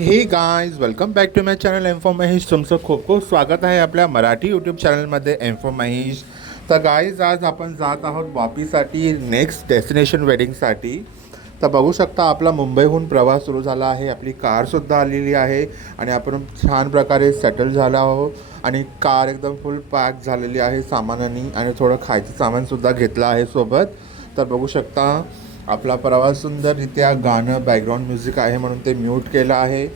हे guys welcome back to my channel M for Mahesh. तुमचं खूप खूप स्वागत आहे आपल्या मराठी यूट्यूब चॅनलमध्ये एम फॉर महेश. तर गाईज आज आपण जात आहोत वापीसाठी, नेक्स्ट डेस्टिनेशन वेडिंगसाठी. तर बघू शकता आपला मुंबईहून प्रवास सुरू झाला आहे. आपली कारसुद्धा आलेली आहे आणि आपण छान प्रकारे सेटल झाला आहोत आणि कार एकदम फुल पॅक झालेली आहे सामानाने आणि थोडं खायचं सामानसुद्धा घेतलं आहे सोबत. तर बघू शकता आपला प्रवास सुंदररित्या गाणं बॅकग्राऊंड म्युझिक आहे म्हणून ते म्यूट केलं आहे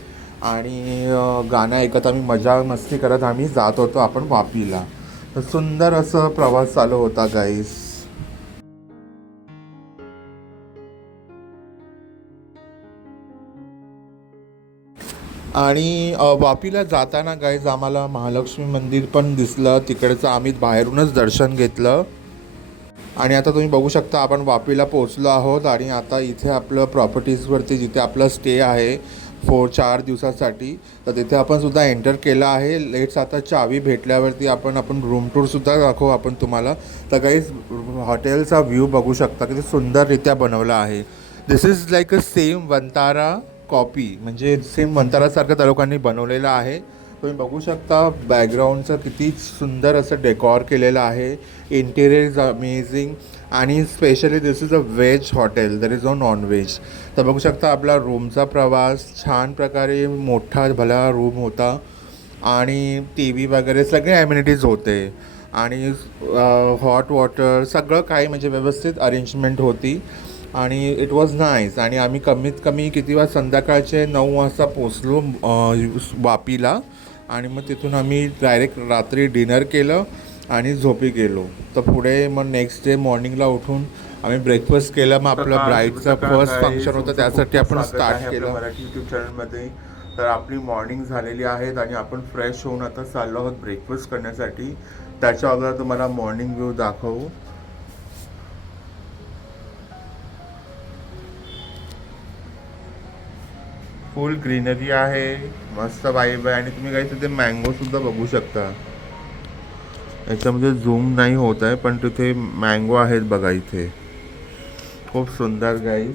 आणि गाणं ऐकत आम्ही मजा मस्ती करत आम्ही जात होतो आपण वापीला. तर सुंदर असं प्रवास चालू होता गाईस. आणि वापीला जाताना गाईज आम्हाला महालक्ष्मी मंदिर पण दिसलं. तिकडचं आम्ही बाहेरूनच दर्शन घेतलं आणि आता तुम्ही बघू शकता आपण वापीला पोहोचलो आहोत आणि आता इथे आपलं प्रॉपर्टीजवरती जिथे आपलं स्टे आहे 4 दिवसासाठी, तर तिथे आपण सुद्धा एंटर केलं आहे. लेट्स आता चावी भेटल्यावरती आपण रूम टूरसुद्धा दाखवू आपण तुम्हाला. तर काहीच हॉटेलचा व्ह्यू बघू शकता किती सुंदररित्या बनवला आहे. This is like a same Vantara copy, म्हणजे सेम वंतारासारखं त्या लोकांनी बनवलेलं आहे. तुम्ही बघू शकता बॅकग्राऊंडचं किती सुंदर असं डेकॉर केलेलं आहे. इंटेरियर इज अमेझिंग आणि specially this is a veg hotel, there is no non veg. तर बघू शकता आपला रूमचा प्रवास छान प्रकारे मोठा भला रूम होता आणि टी व्ही वगैरे सगळे ॲम्युनिटीज होते आणि हॉट वॉटर सगळं काही म्हणजे व्यवस्थित अरेंजमेंट होती आणि इट वॉज नाईस. आणि आम्ही कमीत कमी किती वाज संध्याकाळचे 9 वाजता पोचलो वापीला आणि मग तिथून आम्ही डायरेक्ट रात्री डिनर केलं आणि झोपी गेलो. तर पुढे मग नेक्स्ट डे मॉर्निंगला उठून आम्ही ब्रेकफास्ट केलं. मग आपलं ब्राईडचं फर्स्ट फंक्शन होतं त्यासाठी आपण स्टार्ट केलं मराठी यूट्यूब चॅनलमध्ये. तर आपली मॉर्निंग झालेली आहेत आणि आपण फ्रेश होऊन आता चाललो आहोत ब्रेकफास्ट करण्यासाठी. त्याच्या अगोदर तुम्हाला मॉर्निंग व्ह्यू दाखवू. फुल ग्रीनरी आहे, मस्त वाईब आहे आणि तुम्ही काही तिथे मँगोसुद्धा बघू शकता. याच्यामध्ये झूम नाही होत आहे पण तिथे मँगो आहेत बघा इथे, खूप सुंदर गाईज.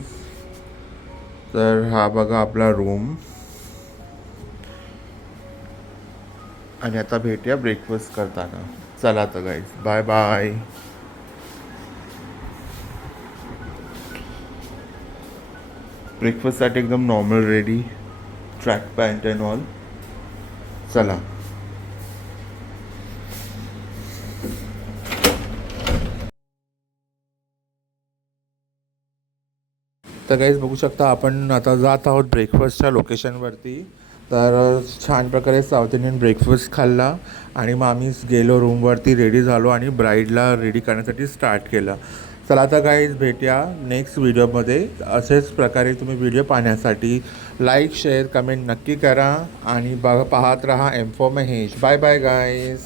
तर हा बघा आपला रूम आणि आता भेटूया ब्रेकफास्ट करताना. चला तर गाईज, बाय बाय. ब्रेकफास्टसाठी एकदम normal ready, track pant and all. चला. तर गाईज बघू शकता आपण आता जात आहोत ब्रेकफास्टच्या लोकेशनवरती. तर छान प्रकारे साऊथ इंडियन ब्रेकफास्ट खाल्ला आणि मग आम्ही गेलो रूमवरती, रेडी झालो आणि ब्राईडला रेडी करण्यासाठी स्टार्ट केलं. चला आता गाईज भेटूया नेक्स्ट व्हिडिओमध्ये. असेच प्रकारे तुम्ही व्हिडिओ पाहण्यासाठी लाईक शेअर कमेंट नक्की करा आणि पाहत राहा M for Mahesh. Bye bye guys.